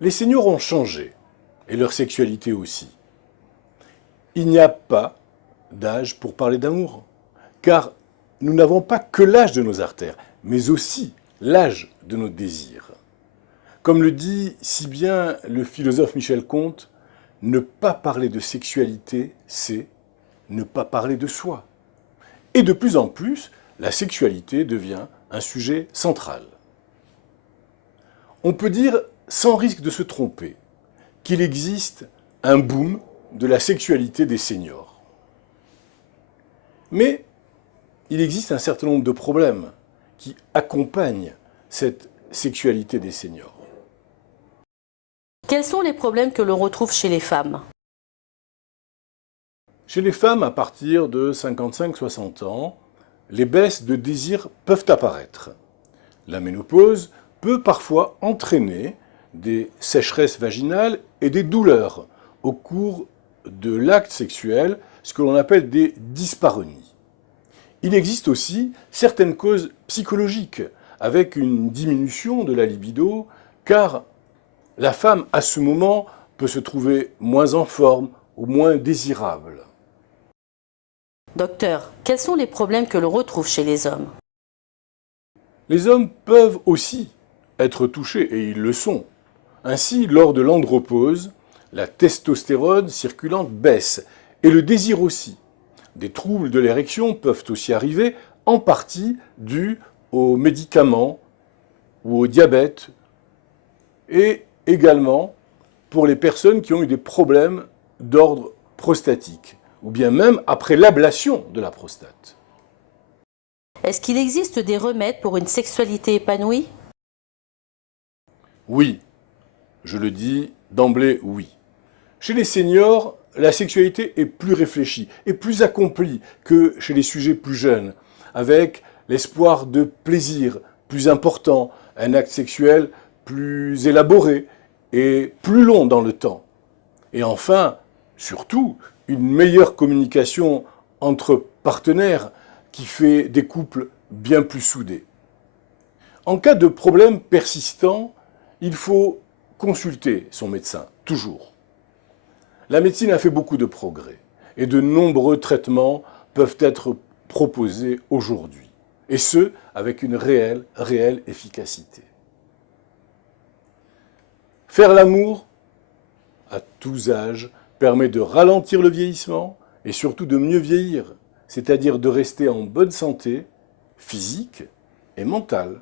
Les seniors ont changé, et leur sexualité aussi. Il n'y a pas d'âge pour parler d'amour, car nous n'avons pas que l'âge de nos artères, mais aussi l'âge de nos désirs. Comme le dit si bien le philosophe Michel Comte, ne pas parler de sexualité, c'est ne pas parler de soi. Et de plus en plus, la sexualité devient un sujet central. On peut dire, sans risque de se tromper, qu'il existe un boom de la sexualité des seniors. Mais il existe un certain nombre de problèmes qui accompagnent cette sexualité des seniors. Quels sont les problèmes que l'on retrouve chez les femmes? Chez les femmes, à partir de 55-60 ans, les baisses de désir peuvent apparaître. La ménopause peut parfois entraîner des sécheresses vaginales et des douleurs au cours de l'acte sexuel, ce que l'on appelle des dyspareunies. Il existe aussi certaines causes psychologiques, avec une diminution de la libido, car la femme, à ce moment, peut se trouver moins en forme ou moins désirable. Docteur, quels sont les problèmes que l'on retrouve chez les hommes? Les hommes peuvent aussi être touchés, et ils le sont. Ainsi, lors de l'andropause, la testostérone circulante baisse, et le désir aussi. Des troubles de l'érection peuvent aussi arriver, en partie dus aux médicaments ou au diabète, et également pour les personnes qui ont eu des problèmes d'ordre prostatique, ou bien même après l'ablation de la prostate. Est-ce qu'il existe des remèdes pour une sexualité épanouie? Oui, je le dis d'emblée, oui. Chez les seniors, la sexualité est plus réfléchie et plus accomplie que chez les sujets plus jeunes, avec l'espoir de plaisir plus important, un acte sexuel plus élaboré et plus long dans le temps. Et enfin, surtout, une meilleure communication entre partenaires qui fait des couples bien plus soudés. En cas de problème persistant, il faut consulter son médecin, toujours. La médecine a fait beaucoup de progrès et de nombreux traitements peuvent être proposés aujourd'hui, et ce, avec une réelle efficacité. Faire l'amour, à tous âges, permet de ralentir le vieillissement et surtout de mieux vieillir, c'est-à-dire de rester en bonne santé physique et mentale.